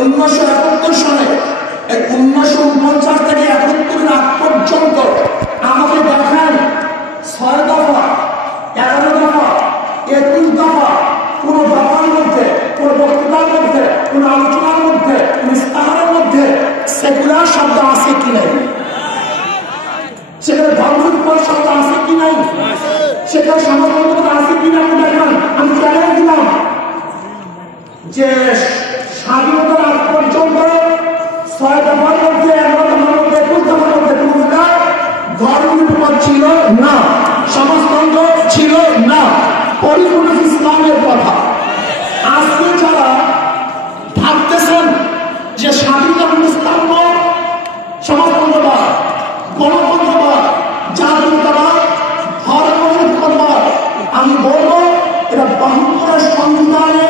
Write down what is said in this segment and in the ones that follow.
1971 সালে 1949 থেকে 71 আগ পর্যন্ত আমাকে দেখান 6 দফা, 11 দফা, 21 দফা কোন দফার মধ্যে, কোন বক্তৃতার মধ্যে, কোন আলোচনার মধ্যে, কোন ইস্তাহারের মধ্যে সেকুলার শব্দ আছে কি নাই, সেখানে ধর্মোৎপর শব্দ আছে কি নাই, সেখানে সমাজতন্ত্র আছে কি না দেখান। আমি চ্যালেঞ্জ দিলাম যে স্বাধীনতার আগ পর্যন্ত 6 দফার মধ্যে, 11 দফার মধ্যে, 21 দফার মধ্যে কোনটা ধর্মোৎপর ছিল না, সমাজতন্ত্র ছিল না, পরিপূর্ণ ইসলামের কথা। আজকে যারা ভাবতেছেন যে স্বাধীনতা স্তম্ভ, সমাজতন্ত্রবাদ, গণতন্ত্রবাদ, জাতীয়তাবাদ, ধর্মনিরপেক্ষবাদ, আমি বলবো এটা 72 সংবিধানে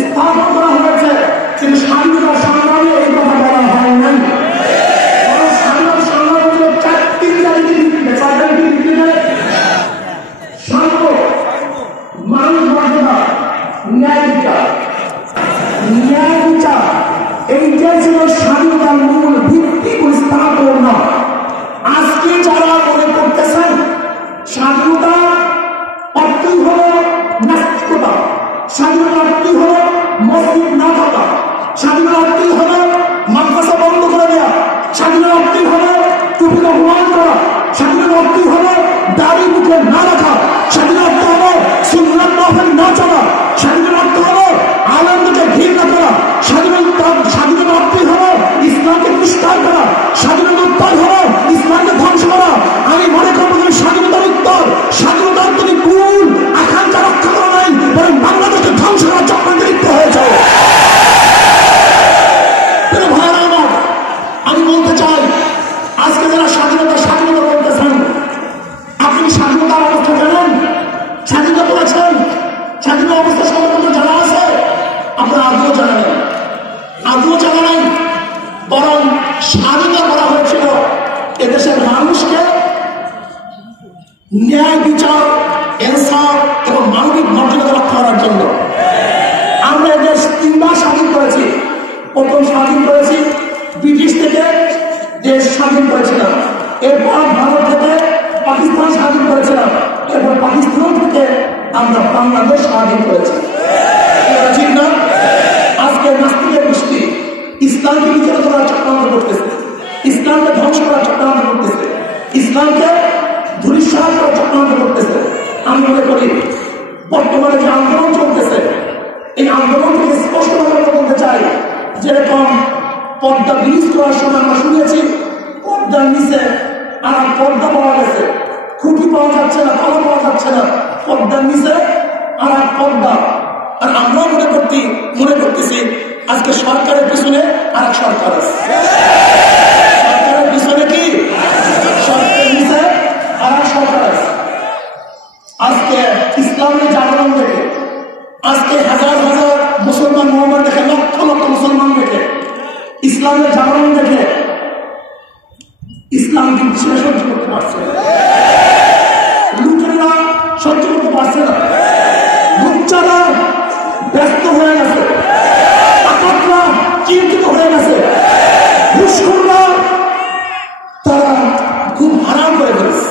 স্থাপন করা হয়েছে, কিন্তু স্বাধীনতার সংগ্রামে এই কথা বলা হয় নাই। স্বাধীনতা সংগ্রাম হচ্ছে 4টি ভিত্তিতে সাম্য, মানুষ মর্যাদা, ন্যায় বিচার। ন্যায় বিচার এইটাই ছিল স্বাধীনতার মূল ভিত্তি স্থাপন না। আজকে যারা মনে করতেছেন স্বাধীনতা অর্থই হলো নাস্তিকতা, স্বাধীনতা অর্থই হলো মসজিদ না থাকা, স্বাধীনতা অর্থই হলো মাদ্রাসা বন্ধ করে দেওয়া, স্বাধীনতা অর্থই হলো টুপিকে অপমান করা, স্বাধীনতা অর্থই হলো দাড়ি মুখে না রাখা, স্বাধীনতা অর্থ হলো সুন্নাত মাহফিল না চলা, স্বাধীনতা অর্থ হলো আলেমদেরকে ঘৃণা করা, স্বাধীনতা অর্থই হলো ইসলামকে পুরস্কার করা, স্বাধীনতা উত্তর হলো ইসলামকে ধ্বংস করা। আমি মনে করবো যে স্বাধীনতার উত্তর, স্বাধীনতার তুমি ভুল আকাঙ্ক্ষা রক্ষা করা নাই, বরং বাংলাদেশকে ধ্বংস করার চক্রান্তে লিপ্ত হয়েছে। আমি বলতে চাই আজকে যারা স্বাধীনতা স্বাধীনতা বলতেছেন, আপনি স্বাধীনতার অবস্থা জানেন? স্বাধীনতা করেছেন? স্বাধীনতা অবস্থা সম্পর্কে জানা আছে? আপনারা আদৌ জানা নেই, আদৌ জানা নাই। বরং স্বাধীনতা করা হয়েছিল এদেশের মানুষকে ন্যায় বিচার, ইনসাফ এবং মানবিক মর্যাদা রক্ষা করার জন্য। আমরা এদেশ 3 বার স্বাধীন করেছি। প্রথম স্বাধীন করেছি ব্রিটিশ থেকে, দেশ স্বাধীন করেছিলাম। এরপর ভারত থেকে পাকিস্তান স্বাধীন করেছিলাম। এরপর পাকিস্তান থেকে আমরা বাংলাদেশ স্বাধীন করেছি। ঠিক না? আজকে নাস্তিকের গোষ্ঠী ইসলামকে বিচলিত করার চক্রান্ত করতেছে, ইসলামকে ধ্বংস করার চক্রান্ত করতেছে, ইসলামকে ধূলিসাৎ করার চক্রান্ত করতেছে। আমি মনে করি বর্তমানে যে আন্দোলন চলতেছে, এই আন্দোলন থেকে স্পষ্টভাবে বলতে চাই, যেরকম পর্দা ব্রিজ করার সময় আমরা শুনেছি পর্দার নিচে আর পর্দা পাওয়া গেছে, খুঁটি পাওয়া যাচ্ছে না, কলা পাওয়া যাচ্ছে না, পর্দার নিচে আর পর্দা। আর আমরাও মনে করতেছি আজকে সরকারের পিছনে আর এক সরকার আছে, সরকারের পিছনে কি, সরকারের নিচে আর এক সরকার আছে। আজকে ইসলামের জাগরণ দেখে, আজকে হাজার হাজার মুসলমান মোহাম্মদ দেখে, লক্ষ লক্ষ মুসলমান দেখে, ইসলামের জাগরণ দেখে ইসলাম কিন্তু সে সহ্য করতে পারছে না, লুটেরা সহ্য করতে পারছে না, লুচ্চারা ব্যস্ত হয়ে গেছে, আকাতরা চিন্তিত হয়ে গেছে, ঘুষখোররা তারা খুব হারাম করে ফেলেছে।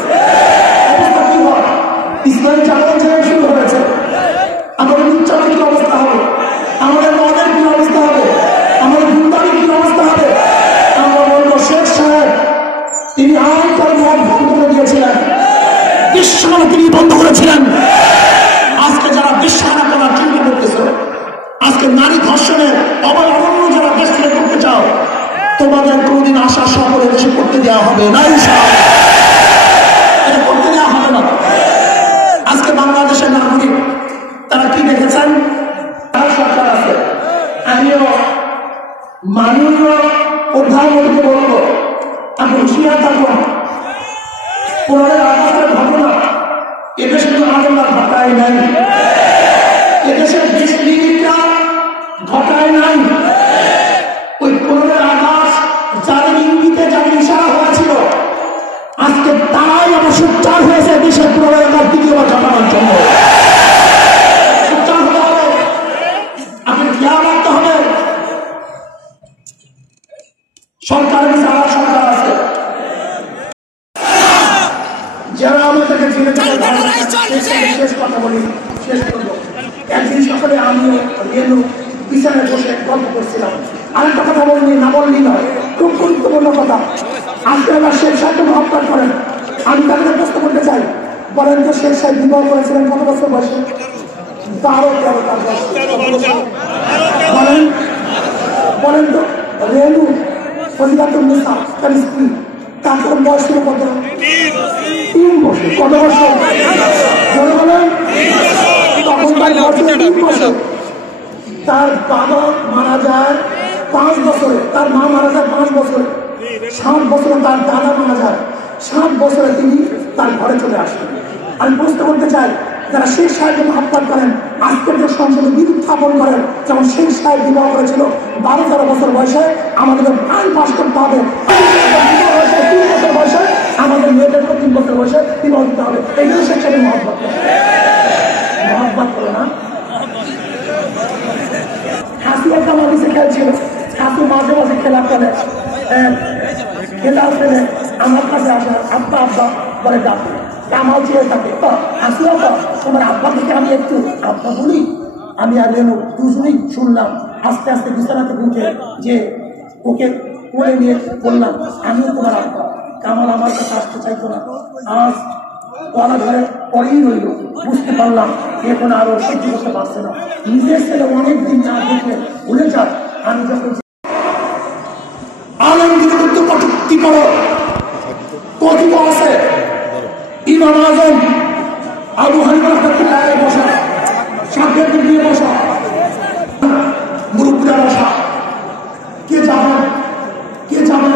অবস্থা কি হয়? ইসলামী জাগরণ যেখানে শুরু হয়েছে, আমাদের লুচ্চারা কি অবস্থা হবে, আমাদের মদের কি অবস্থা হবে, আমাদের গুন্ডারির কি অবস্থা হবে? আমরা বলবো শেখ সাহেব তিনি আইন করে মদ বন্ধ করে দিয়েছিলেন, বিশ্বমানে তিনি বন্ধ করেছিলেন। আজকে যারা বিশ্বাহানা করার চিন্তা করতেছে, আজকে নারী ধর্ষণের অবলম্বন যারা দেশ থেকে করতে চাও, তোমাদের কোনদিন আশা সকলে দেশে করতে দেওয়া হবে না, এটা করতে দেওয়া হবে না। আজকে বাংলাদেশের নাগরিক তারা কি দেখেছেন? তার সরকার আছে। আমিও মাননীয় প্রধানমন্ত্রীকে বলবো, আমি হুঁশিয়ার থাকুন। 15 আগস্টের ঘটনা এদেশ কিন্তু আন্দোলন ঘটায় নাই, এদেশের দেশনীতিটা ঘটায় নাই। ওই 15 আগস্ট যাদের ইঙ্গিতে যাদের ইশারা হয়েছিল, আজকে তারাই আবার সোচ্চার হয়েছে দেশের 15 আগস্ট দ্বিতীয়বার ঘটানোর জন্য। সোচ্চার হতে হবে, আপনি খেয়াল রাখতে হবে চেয়ারে বসে গল্প করছিলাম। আরেকটা কথা বললি না, বললি নয়, খুব গুরুত্বপূর্ণ কথা। আজকে আবার শেখ সাহেবকে মহব্বত করেন। আমি তাদের প্রশ্ন করতে চাই, বলেন তো শেখ সাহেব বিবাহ করেছিলেন কত বছর বয়সে? 12-13 তার বয়স। বলেন বলেন তো রেনু ফজিলাতুন্নেসা তার স্ত্রী, তার বয়স ছিল কত? 3 বছর। কত বছর? বলেন। তখন তার বয়স 3 বছর। তার বাবা মারা যায় 5 বছরে, তার মা মারা যায় 5 বছরে। 7 বছরে তার দাদা মারা যায়। 7 বছরে তিনি তার ঘরে চলে আসেন। আমি প্রশ্ন করতে চাই, যারা শেখ সাহেবকে মহব্বত করেন, আজকের যে সংসদে বিল উত্থাপন করেন, যেমন শেখ সাহেব বিবাহ করেছিল 12-13 বছর বয়সে, আমাদের আইন পাস করতে হবে 3 বছর বয়সে, আমাদের মেয়েদের 3 বছর বয়সে বিবাহ দিতে হবে। এই জন্য শেখ সাহেবের মহব্বত করে না। হাসি একটা মানুষে খেলছিল, হাসি মাঝে মাঝে খেলা ফেলে, আমার কাছে আসে, আব্বা আব্বা বলে ডাকে, কামাল চেয়ে থাকে, হাসি আব্বা তোমার আব্বা থেকে আমি একটু আব্বা বলি। আমি আর রেনু দুজনেই শুনলাম। আস্তে আস্তে বিছানা থেকে উঠে যে ওকে কোলে নিয়ে বললাম, আমিও তোমার আব্বা। কামাল আমার কাছে আসতে চাইতো না, আজ কলা ধরে পরেই রইল। বুঝতে পারলাম এখন আরো সহ্য করতে পারছে না। নিজের ছেলে অনেকদিন না দেখলে ভুলে যাক। আমি যখন আলমগীর কিন্তু কটূক্তি করো, কথিত আছে ইমাম আজম আবু হানিফা রাহমাতুল্লাহ আলাইহি বসা, সাক্ষাৎ দিয়ে বসা, মুরব্বিরা বসা, কে যাবে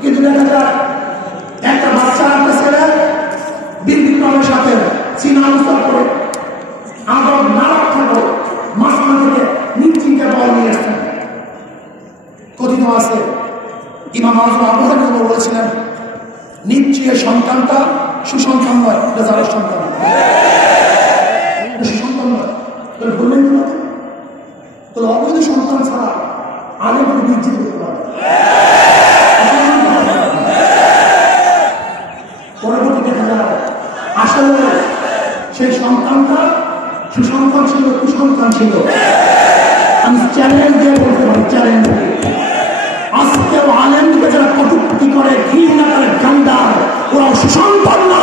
কিন্তু দেখা যায় একটা বাচ্চা একটা ছেলে বিদ্যুৎ সাথে চীনা আলোচনা করে আদর না রক্ষা করে মাঝখান থেকে নিশ্চিন্তে বল নিয়ে আসছেন। কথিত আছে ইমাম আজম আবু হানিফা বলেছিলেন, নিশ্চয় সন্তানটা সুসন্তান নয়, রেজালের সন্তান, সুসন্তান নয়। বললেন তো অবৈধ সন্তান ছাড়া আলেমকে বিচ্ছিন্ন করতে পারে। পরবর্তী দেখা যায় আসলে সেই সন্তানটা সুসন্তান ছিল, কুসন্তান ছিল। আমি চ্যালেঞ্জ দিয়ে বলতে পারি, চ্যালেঞ্জ দিয়ে আজকেও আলেমকে যারা কটূক্তি করে, ঘৃণা করে, গান্ডার, ওরা সুসন্তান না,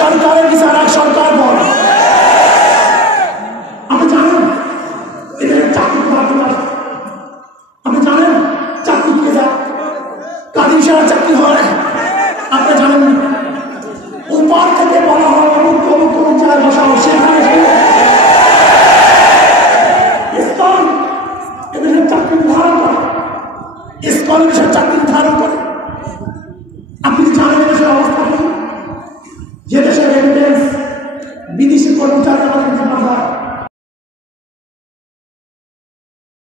সরকারের বিচার এক সরকার বল। আপনি জানেন এদের চাকরি, আপনি জানেন চাকরি কে যায়, কাদিম সারা চাকরি হয়, আপনি জানেন উপর থেকে বলা হয় অমুক জায়গায় বসাও, সেখানে ইসকন এদের চাকরি নির্ধারণ করে, ইসকন দেশের চাকরি নির্ধারণ করে। আপনি জানেন দেশের অবস্থা কি? যে দেশের এভিডেন্স বিদেশি কর্মচারী আমাদের